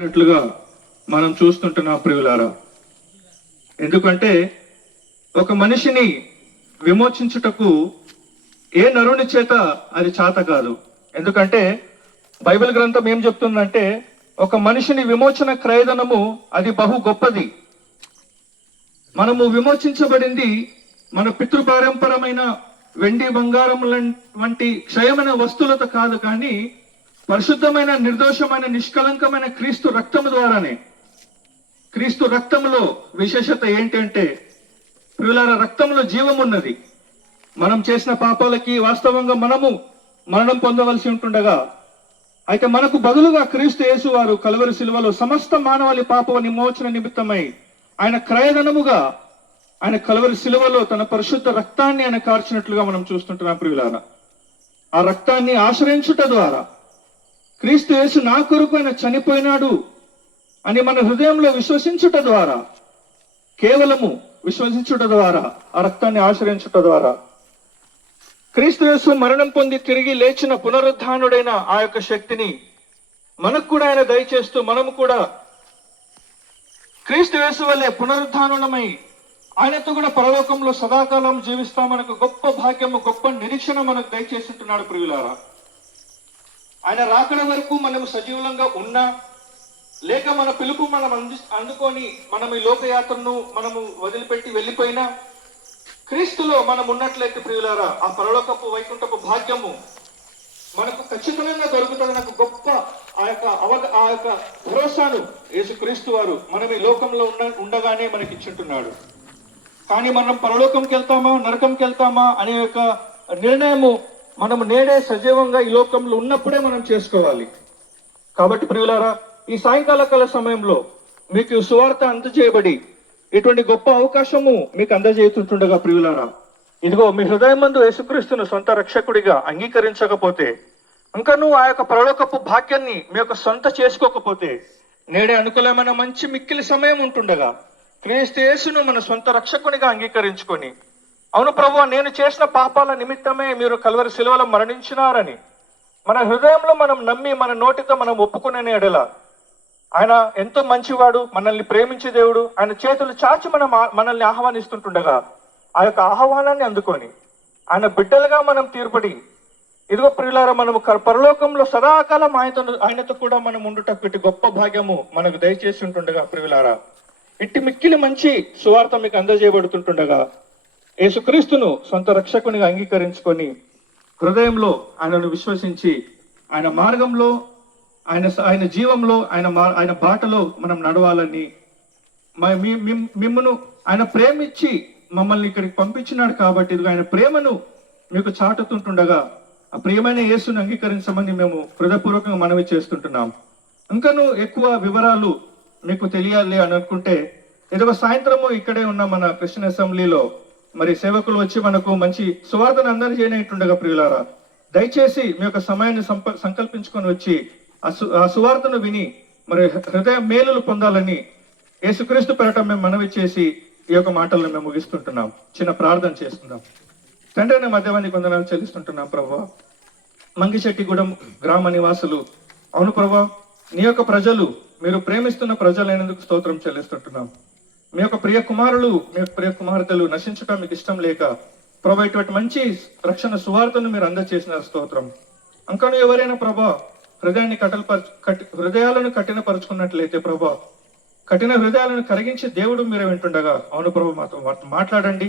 గా మనం చూస్తుంటున్నాం ప్రియులారా. ఎందుకంటే ఒక మనిషిని విమోచించుటకు ఏ నరుని చేత అది చేత కాదు. ఎందుకంటే బైబిల్ గ్రంథం ఏం చెప్తుందంటే ఒక మనిషిని విమోచన క్రయధనము అది బహు గొప్పది. మనము విమోచించబడింది మన పితృపారంపరమైన వెండి బంగారం వంటి క్షయమైన వస్తువులతో కాదు, కానీ పరిశుద్ధమైన నిర్దోషమైన నిష్కలంకమైన క్రీస్తు రక్తము ద్వారానే. క్రీస్తు రక్తంలో విశేషత ఏంటంటే ప్రియులారా, రక్తంలో జీవం ఉన్నది. మనం చేసిన పాపాలకి వాస్తవంగా మనము మరణం పొందవలసి ఉంటుండగా, అయితే మనకు బదులుగా క్రీస్తు యేసు వారు కలువరి శిలువలో సమస్త మానవాళి పాప విమోచన నిమిత్తమై ఆయన క్రయధనముగా ఆయన కలువరి శిలువలో తన పరిశుద్ధ రక్తాన్ని ఆయన కార్చినట్లుగా మనం చూస్తుంటున్నాం ప్రియులారా. ఆ రక్తాన్ని ఆశ్రయించుట ద్వారా క్రీస్తు యేసు నా కొరకు ఆయన చనిపోయినాడు అని మన హృదయంలో విశ్వసించుట ద్వారా, కేవలము విశ్వసించుట ద్వారా, ఆ రక్తాన్ని ఆశ్రయించుట ద్వారా క్రీస్తు యేసు మరణం పొంది తిరిగి లేచిన పునరుద్ధానుడైన ఆ యొక్క శక్తిని మనకు కూడా ఆయన దయచేస్తూ, మనము కూడా క్రీస్తు యేసు వల్లే పునరుద్ధానులమై ఆయనతో కూడా పరలోకంలో సదాకాలం జీవిస్తామనకు గొప్ప భాగ్యము, గొప్ప నిరీక్షణ మనకు దయచేస్తుంటున్నాడు ప్రియులారా. ఆయన రాకడ వరకు మనము సజీవులంగా ఉన్నా లేక మన పిలుపు మనం అందుకొని మనం ఈ లోకయాత్రను మనము వదిలిపెట్టి వెళ్ళిపోయినా, క్రీస్తులో మనం ఉన్నట్లయితే ప్రియులారా, ఆ పరలోకపు వైకుంఠపు భాగ్యము మనకు ఖచ్చితంగా దొరుకుతుంది. నాకు గొప్ప ఆ యొక్క భరోసాను యేసుక్రీస్తు వారు మనం ఈ లోకంలో ఉండగానే మనకి ఇచ్చుంటున్నాడు. కానీ మనం పరలోకంకి వెళ్తామా నరకంకి వెళ్తామా అనే యొక్క నిర్ణయము మనము నేడే సజీవంగా ఈ లోకంలో ఉన్నప్పుడే మనం చేసుకోవాలి. కాబట్టి ప్రియులారా, ఈ సాయంకాల కాల సమయంలో మీకు సువార్త అందజేయబడి ఇటువంటి గొప్ప అవకాశము మీకు అందజేస్తుండగా ప్రియులారా, ఇదిగో మీ హృదయమందు యేసుక్రీస్తును సొంత రక్షకుడిగా అంగీకరించకపోతే, ఇంకా నువ్వు ఆ యొక్క పరలోకపు భాగ్యాన్ని మీ యొక్క సొంత చేసుకోకపోతే, నేడే అనుకూలమైన మంచి మిక్కిలి సమయం ఉంటుండగా క్రీస్తు యేసును మన సొంత రక్షకునిగా అంగీకరించుకొని, అవును ప్రభువా, నేను చేసిన పాపాల నిమిత్తమే మీరు కల్వరి శిలువలో మరణించినారని మన హృదయంలో మనం నమ్మి మన నోటితో మనం ఒప్పుకునే ఎడల, ఆయన ఎంతో మంచివాడు, మనల్ని ప్రేమించే దేవుడు, ఆయన చేతులు చాచి మనల్ని ఆహ్వానిస్తుంటుండగా ఆ యొక్క ఆహ్వానాన్ని అందుకొని ఆయన బిడ్డలుగా మనం తీర్పడి, ఇదిగో ప్రియులారా, మనము పరలోకంలో సదాకాలం ఆయనతో కూడా మనం ఉండుటకు ఇటు గొప్ప భాగ్యము మనకు దయచేసి ఉంటుండగా ప్రియులారా, ఇట్టి మిక్కిలి మంచి సువార్త మీకు అందజేయబడుతుంటుండగా యేసుక్రీస్తును సొంత రక్షకునిగా అంగీకరించుకొని హృదయంలో ఆయనను విశ్వసించి ఆయన మార్గంలో ఆయన జీవంలో ఆయన బాటలో మనం నడవాలని, మిమ్మను ఆయన ప్రేమించి మమ్మల్ని ఇక్కడికి పంపించినాడు కాబట్టి ఇదిగో ఆయన ప్రేమను మీకు చాటుతుంటుండగా ఆ ప్రియమైన యేసును అంగీకరించమని మేము హృదయపూర్వకంగా మనవి చేస్తుంటున్నాం. ఇంకను ఎక్కువ వివరాలు మీకు తెలియాలి అని అనుకుంటే, ఏదో సాయంత్రము ఇక్కడే ఉన్న మన క్రిస్టియన్ అసెంబ్లీలో మరి సేవకులు వచ్చి మనకు మంచి సువార్తను అందజేయనట్టుండగా ప్రియులారా, దయచేసి మీ యొక్క సమయాన్ని సంకల్పించుకొని వచ్చి ఆ సువార్తను విని మరి హృదయ మేలులు పొందాలని యేసుక్రీస్తు పేరట మేము మనవి చేసి ఈ యొక్క మాటలను మేము ముగిస్తుంటున్నాం. చిన్న ప్రార్థన చేసుకుందాం. తండ్రి అయిన మధ్యవాన్ని కొందనాలు చెల్లిస్తుంటున్నాం ప్రభా. మంగిశెట్టిగూడెం గ్రామ నివాసులు, అవును ప్రభా, నీ యొక్క ప్రజలు, మీరు ప్రేమిస్తున్న ప్రజలైనందుకు స్తోత్రం చెల్లిస్తుంటున్నాం. మీ యొక్క ప్రియ కుమారులు, మీ యొక్క ప్రియ కుమార్తెలు నశించడం మీకు ఇష్టం లేక ప్రభా ఇటువంటి మంచి రక్షణ సువార్తను మీరు అందజేసిన స్తోత్రం. అంకను ఎవరైనా ప్రభా హృదయాలను కఠినపరుచుకున్నట్లయితే ప్రభా, కఠిన హృదయాలను కరిగించి దేవుడు మీరే వింటుండగా, అవును ప్రభా మాతో మాట్లాడండి.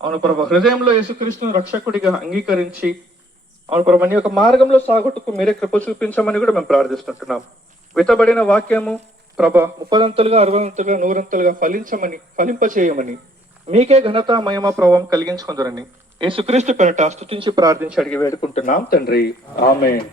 అవును ప్రభా, హృదయంలో యేసుక్రీస్తును రక్షకుడిగా అంగీకరించి అవును ప్రభా నీ యొక్క మార్గంలో సాగుటకు మీరే కృప చూపించమని కూడా మేము ప్రార్థిస్తుంటున్నాం. విత్తబడిన వాక్యము ప్రభా 30 60 100 ఫలింపచేయమని మీకే ఘనత మహిమ ప్రభావం కలిగించుకుందరని యేసుక్రీస్తు పేరట స్తుతించి ప్రార్థించి అడిగి వేడుకుంటున్నాం తండ్రి. ఆమేన్.